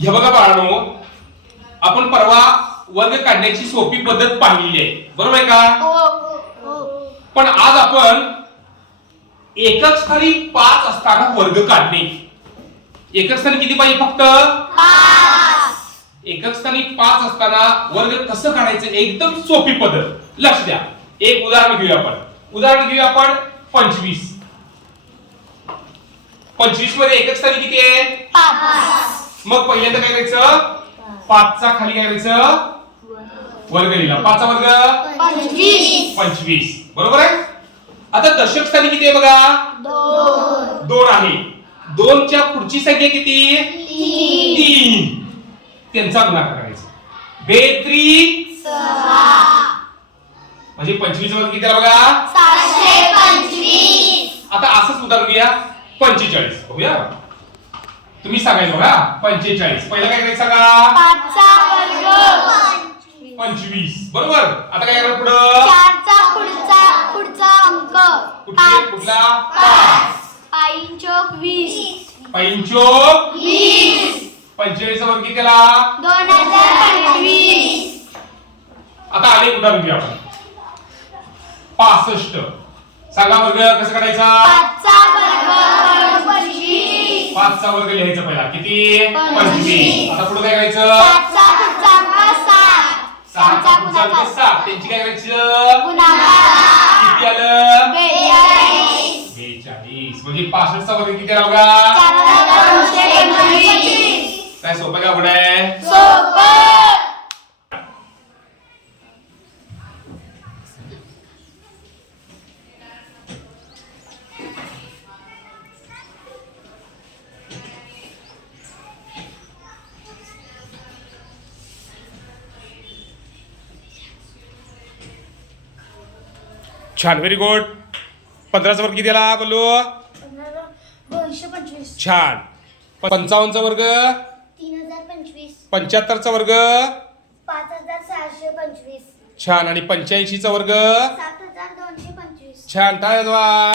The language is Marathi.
हे बघा बाळांनो आपण परवा वर्ग काढण्याची सोपी पद्धत पाहिलेली आहे. बरोबर आहे का? हो हो पण आज आपण एकक स्थानी पाच असताना वर्ग काढणे. एकक स्थानी किती पाहिजे फक्त? एकक स्थानी पाच असताना वर्ग कसं काढायचं? एकदम सोपी पद्धत. लक्ष द्या. एक उदाहरण घेऊया आपण. उदाहरण घेऊया आपण पंचवीस. पंचवीसमध्ये एकक स्थानी किती आहे? मग पहिल्यांदा काय करायचं? पाचचा खाली काय करायचं? वर्ग लिहिला पाचचा वर्ग? पंचवीस. बरोबर आहे? आता दशक स्थानी किती आहे बघा? दोन. दोन आहे. दोनच्या पुढची संख्या किती? तीन. त्यांचा गुणाकार करायचा. बेत्री म्हणजे पंचवीस वर किती बघा? आता असंच उदाहरण घेऊया पंचेचाळीस. बघूया. तुम्ही सांगायचं बघा पंचेचाळीस. पहिला काय करायचं सांगा? पाचचा वर्ग पंचवीस. बरोबर? आता काय करायचं पुढं? चारचा पुढचा पुढचा अंक. कुठले? कुठला? पाच. पाईन चोक वीस. पंचोक वीस. पंचेचाळीस किती आला दोन हजार पंचवीस. आता अनेक उदाहरण घेऊया आपण? पासष्ट. सांगा वर्ग कसं काढायचा? पाचचा वर्ग. पाचचा वर्ग लिहायचा पहिला. किती? पंचवीस. आता पुढे काय करायचं? सातचा सात. त्यांची काय करायचं? किती आलं? बेचाळीस. बेचाळीस. म्हणजे पासष्टचा वर्ग किती आला बघा छान व्हेरी गुड पंधराचा वर्ग किती आला बोलू दोनशे पंचवीस. छान. पंचावन्नचा वर्ग? तीन हजार पंचवीस. पंच्याहत्तरचा वर्ग? पाच हजार सहाशे पंचवीस. छान आणि पंच्याऐंशीचा वर्ग? सात हजार दोनशे पंचवीस. छान टाळ्या वाजवा.